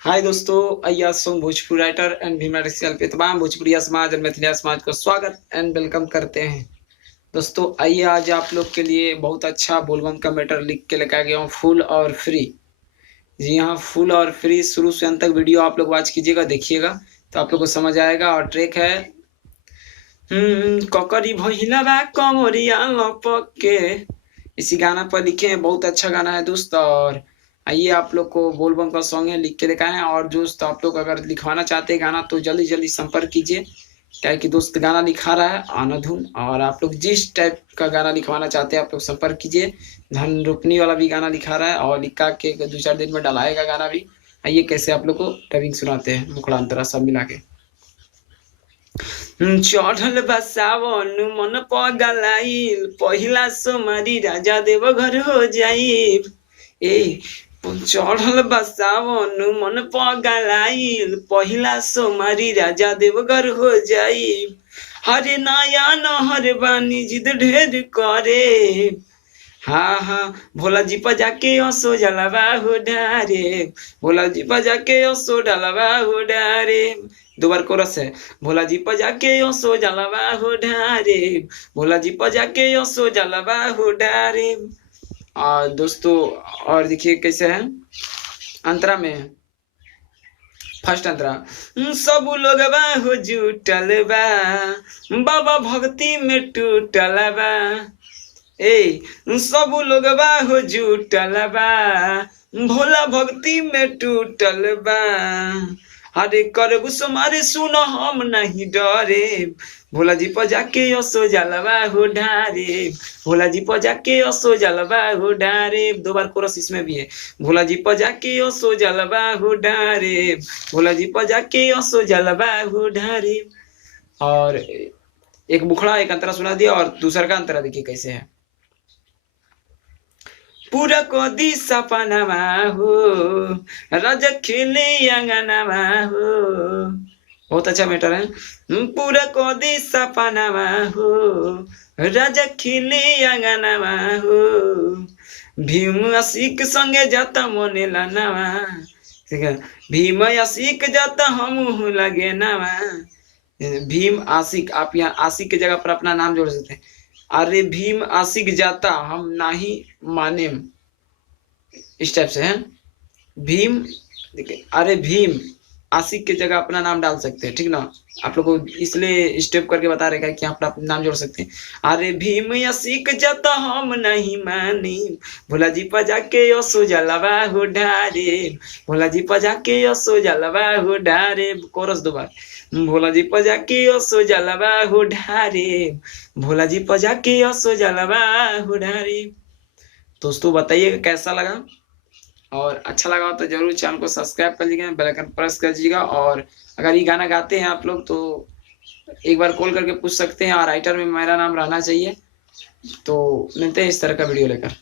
हाय दोस्तों, अय्या सोम Bhojpuri writer and भीमराट channel पे तमाम भोजपुरिया समाज और मैथिलिया समाज को स्वागत एंड वेलकम करते हैं। दोस्तों आइए आज आप लोग के लिए बहुत अच्छा बोलबम का मैटर लिख के लेकर गया हूँ, फुल और फ्री। जी हाँ, फुल और फ्री शुरू से अंत तक वीडियो आप लोग वॉच कीजिएगा, देखिएगा तो आप लोग को समझ आएगा। और ट्रैक है ककरी भहिला बा कमरिया लपके। इसी गाना पर लिखे हैं, बहुत अच्छा गाना है दोस्त। और आइए आप लोग को बोलबम का सॉन्ग है, लिख के लेकर आए। और दोस्त आप लोग अगर लिखवाना चाहते हैं गाना तो जल्दी जल्दी संपर्क कीजिए, क्या है कि दोस्त गाना लिखा रहा है आनाधुन। और आप लोग जिस टाइप का गाना लिखवाना चाहते हैं आप लोग संपर्क कीजिए। धन रोपनी वाला भी गाना लिखा रहा है और लिखा के 2-4 दिन में डलाएगा गाना भी। आइए कैसे आप लोग को डबिंग सुनाते हैं, मुखड़ा अंतरा सब मिला के। चढ़ल बा सावन मन पगलाइल, पहिला सोमारी राजा देव घर हो जाइब। चढ़ल बा सावन मन पगलाइल, पहिला सोमारी राजा देव घर हो जाइब। हरे नया नहर बानी जिद ढेर करे, हाँ भोला जी पर जाके असो जलावा हो डारे, भोला जी पर जाके असो डालवा हो डारे। दो बार कोरस है। भोला जी पर जाके असो जलावा हो डारे, भोला जी पर जाके असो जलावा हो डारे। और दोस्तों और देखिए कैसे है अंतरा में। फर्स्ट अंतरा, सब लोग बा हो जुटल बा, बाबा भक्ति में टूटल बा। सब लोग बा हो जुटल बा, भोला भक्ति में टूटल बा। हरे करबु समारे सुन हम नहीं डरे, भोला जी पर जाके असो जलवा हो ढारे, भोला जी पर जाके असो जलवा हो ढारे। दो बार कोरस इसमें भी है। भोला जी पर जाके असो जलवा हो ढारे, भोला जी पर जाके असो जलवा हो ढारे। और एक मुखड़ा एक अंतरा सुना दिया और दूसरा का अंतरा देखिए कैसे है। पूरा कदी सपनामा हो, राजा खेले अंगनामा हो। बहुत अच्छा मैटर है। पूरा कदी सपनामा हो, राजा खेले अंगनामा हो। भीम आशिक संगे जाता मोने लानावा, ठीक है। भीम आशिक जाता हम लगे नावा। भीम आशिक, आप यहाँ आशिक की जगह पर अपना नाम जोड़ सकते हैं। अरे भीम आशिक जाता हम नहीं माने, इस टाइप से है। भीम देखिए, अरे भीम आशिक की जगह अपना नाम डाल सकते हैं, ठीक ना। आप लोग को इसलिए स्टेप करके बता रहे हैं कि आप अपना नाम जोड़ सकते हैं। अरे भीम आशिक जाता हम नहीं मानी, भोला जी पर जाके असो जलवा हो ढारे, भोला जी पर जाके असो जलवा हो ढारे। कोरस दो बार। भोला जी पर जाके असो जलवा हो ढारे, भोला जी पर जाके असो जलवा हो ढारे। दोस्तों बताइएगा कैसा लगा, और अच्छा लगा हो तो जरूर चैनल को सब्सक्राइब कर लीजिएगा, बेल आइकन प्रेस कर दीजिएगा। और अगर ये गाना गाते हैं आप लोग तो एक बार कॉल करके पूछ सकते हैं, और राइटर में मेरा नाम रहना चाहिए। तो मिलते हैं इस तरह का वीडियो लेकर।